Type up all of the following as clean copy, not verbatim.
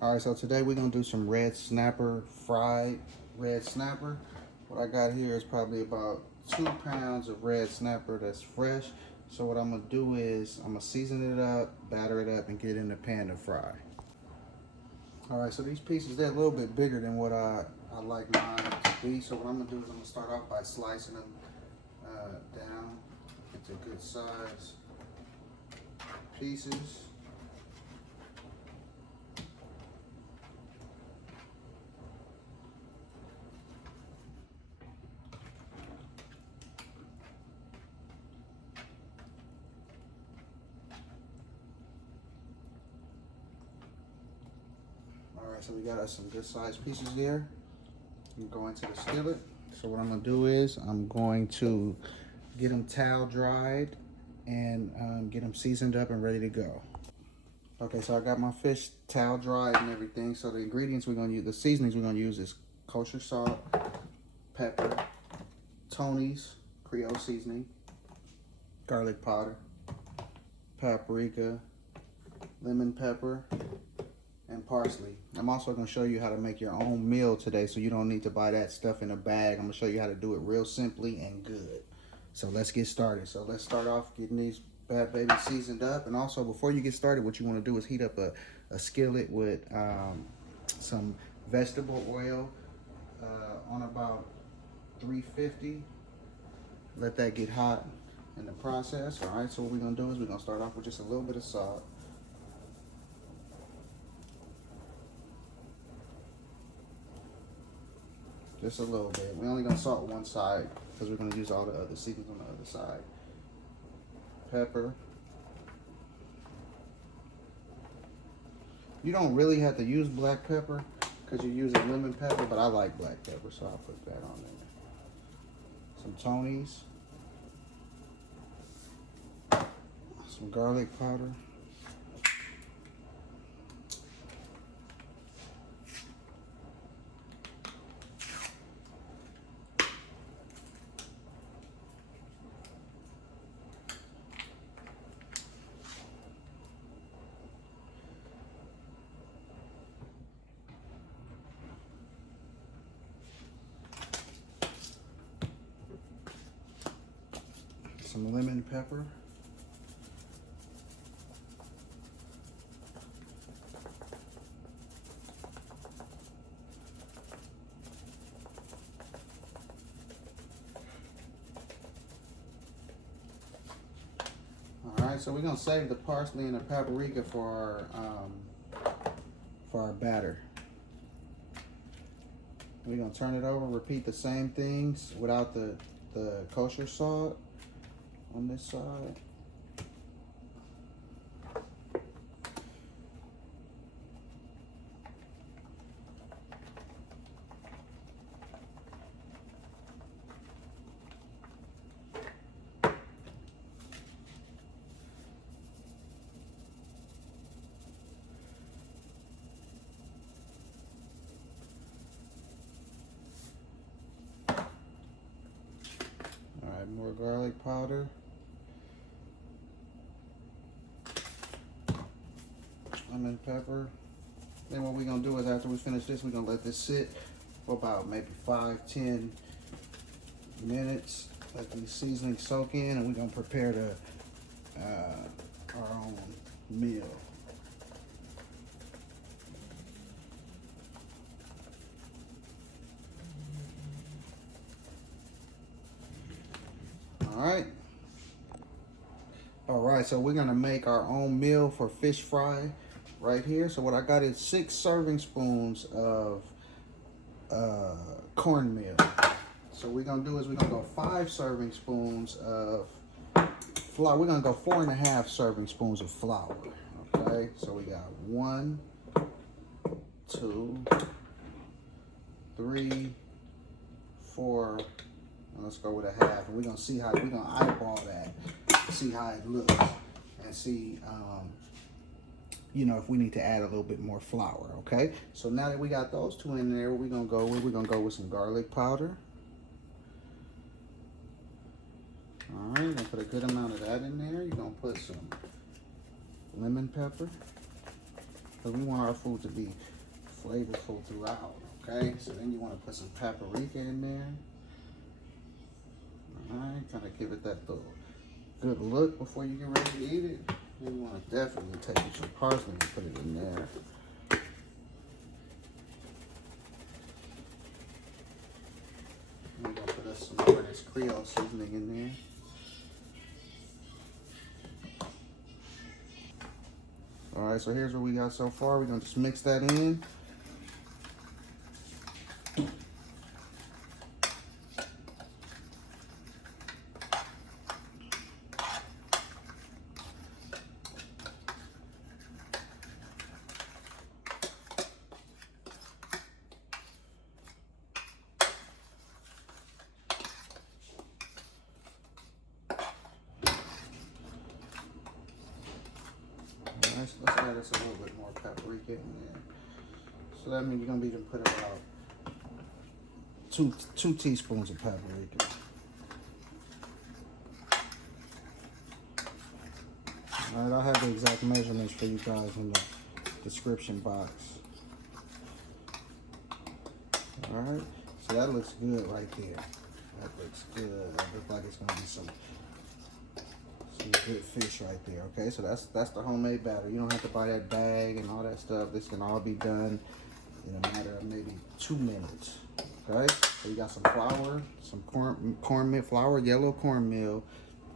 All right, so today we're gonna do some red snapper, fried red snapper. What I got here is probably about 2 pounds of red snapper that's fresh. So what I'm gonna do is I'm gonna season it up, batter it up, and get it in the pan to fry. All right, so these pieces, they're a little bit bigger than what I like mine to be. So what I'm gonna do is I'm gonna start off by slicing them down into good size pieces. All right, so we got us some good sized pieces there. I'm going to the skillet. So what I'm gonna do is I'm going to get them towel dried and get them seasoned up and ready to go. Okay, so I got my fish towel dried and everything. So the ingredients we're gonna use, the seasonings we're gonna use is kosher salt, pepper, Tony's Creole seasoning, garlic powder, paprika, lemon pepper, and parsley. I'm also going to show you how to make your own meal today, so you don't need to buy that stuff in a bag. I'm going to show you how to do it real simply and good. So let's get started. So let's start off getting these bad babies seasoned up. And also, before you get started, what you want to do is heat up a skillet with some vegetable oil on about 350. Let that get hot in the process. All right, so what we're going to do is we're going to start off with just a little bit of salt. Just a little bit. We're only gonna salt one side because we're gonna use all the other seasonings on the other side. Pepper. You don't really have to use black pepper because you're using lemon pepper, but I like black pepper, so I'll put that on there. Some Tony's. Some garlic powder. Some lemon pepper. All right, so we're gonna save the parsley and the paprika for our batter. We're gonna turn it over, repeat the same things without the kosher salt on this side. All right, more garlic powder. Lemon pepper. Then what we're gonna do is after we finish this, we're gonna let this sit for about maybe 5-10 minutes. Let the seasoning soak in, and we're gonna prepare our own meal. All right, so we're gonna make our own meal for fish fry right here. So what I got is 6 serving spoons of cornmeal. So we're gonna do is we're gonna go 5 serving spoons of flour. We're gonna go 4.5 serving spoons of flour. Okay, so we got 1, 2, 3, 4, and let's go with a half. And we're gonna see how we're gonna eyeball that, see how it looks, and see you know, if we need to add a little bit more flour. Okay, so now that we got those 2 in there, what we're gonna go with some garlic powder. All right, gonna put a good amount of that in there. You're gonna put some lemon pepper. because we want our food to be flavorful throughout. Okay, so then you want to put some paprika in there. All right, kind of give it that little good look before you get ready to eat it. Then you want to definitely take some parsley and put it in there. We're gonna put us some more of this Creole seasoning in there. All right, so here's what we got so far. We're gonna just mix that in. Let's add us a little bit more paprika in there. So that means you're gonna be to put about two teaspoons of paprika. All right, I'll have the exact measurements for you guys in the description box. All right, so that looks good right there. That looks good. That looks like it's gonna be some good fish right there. Okay, so that's the homemade batter. You don't have to buy that bag and all that stuff. This can all be done in a matter of maybe 2 minutes. Okay, so you got some flour, some cornmeal flour, yellow cornmeal,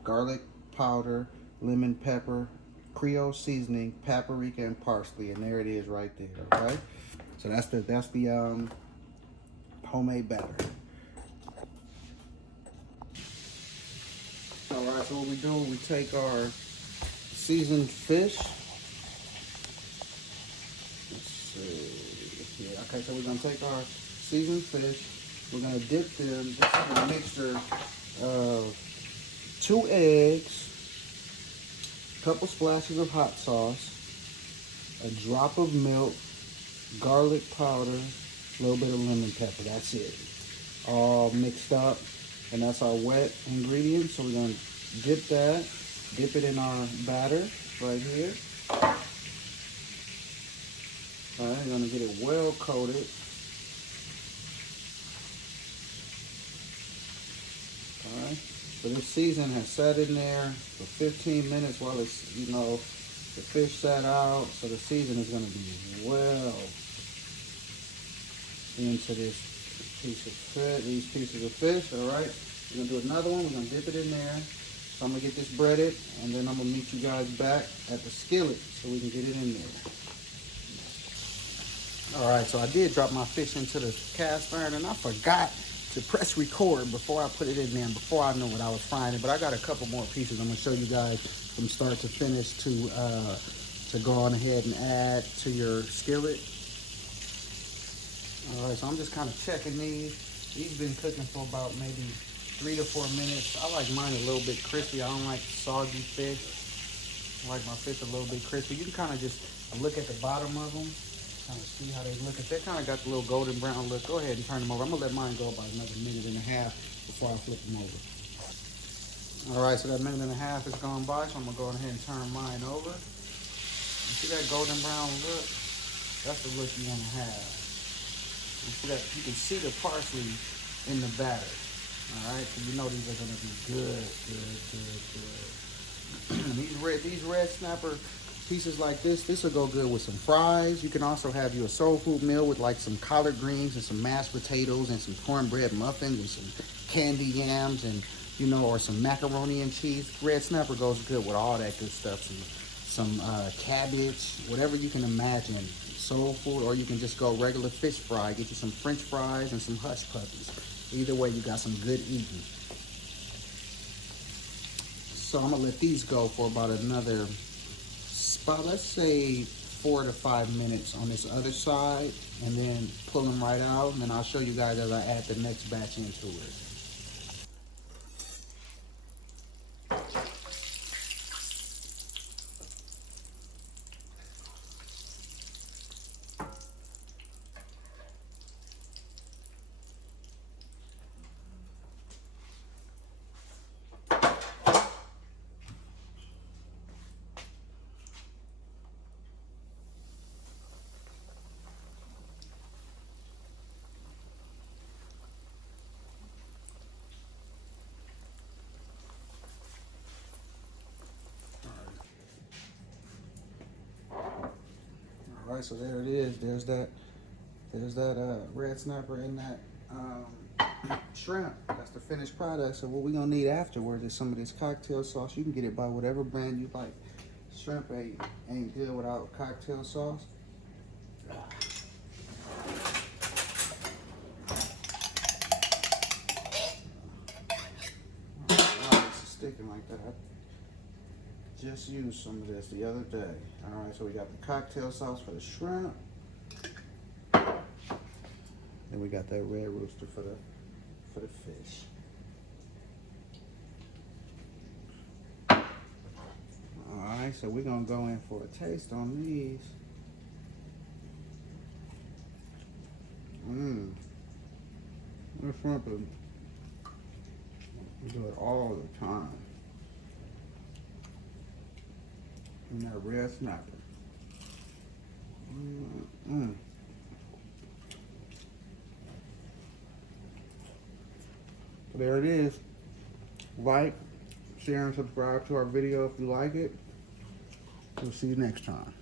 garlic powder, lemon pepper, Creole seasoning, paprika, and parsley, and there it is right there. Okay, so that's the homemade batter. Alright, so what we do, we take our seasoned fish. Let's see. Yeah, okay, so we're gonna take our seasoned fish. We're gonna dip them. This is a mixture of 2 eggs, a couple splashes of hot sauce, a drop of milk, garlic powder, a little bit of lemon pepper. That's it. All mixed up. And that's our wet ingredients. So we're gonna dip it in our batter right here. All right, we're gonna get it well coated. All right, so this season has sat in there for 15 minutes while it's, the fish sat out. So the season is gonna be well into these pieces of fish. All right, we're gonna do another one. We're gonna dip it in there. So I'm gonna get this breaded, and then I'm gonna meet you guys back at the skillet so we can get it in there. All right, so I did drop my fish into the cast iron, and I forgot to press record before I put it in there, and before I knew what I was frying it. But I got a couple more pieces I'm gonna show you guys from start to finish to go on ahead and add to your skillet. All right, so I'm just kind of checking these. These been cooking for about maybe 3 to 4 minutes. I like mine a little bit crispy. I don't like soggy fish. I like my fish a little bit crispy. You can kind of just look at the bottom of them, kind of see how they look. If they kind of got the little golden brown look, go ahead and turn them over. I'm gonna let mine go about another 1.5 minutes before I flip them over. All right, so that 1.5 minutes is gone by, so I'm gonna go ahead and turn mine over. You see that golden brown look? That's the look you wanna have. You see that? You can see the parsley in the batter. All right, so you know these are gonna be good. These red snapper pieces like this will go good with some fries. You can also have you a soul food meal with like some collard greens and some mashed potatoes and some cornbread muffins and some candy yams and or some macaroni and cheese. Red snapper goes good with all that good stuff. Some cabbage, whatever you can imagine. Soul food, or you can just go regular fish fry. Get you some French fries and some hush puppies. Either way, you got some good eating. So I'm gonna let these go for about another let's say 4 to 5 minutes on this other side, and then pull them right out, and then I'll show you guys as I add the next batch into it. All right, so there it is. There's that red snapper and that shrimp. That's the finished product. So what we're gonna need afterwards is some of this cocktail sauce. You can get it by whatever brand you like. Shrimp ain't good without cocktail sauce. Why is it sticking like that? I just used some of this the other day. All right, so we got the cocktail sauce for the shrimp. Then we got that red rooster for the fish. Alright, so we're gonna go in for a taste on these. This shrimp is good all the time. And that red snapper. So there it is. Like, share, and subscribe to our video if you like it. We'll see you next time.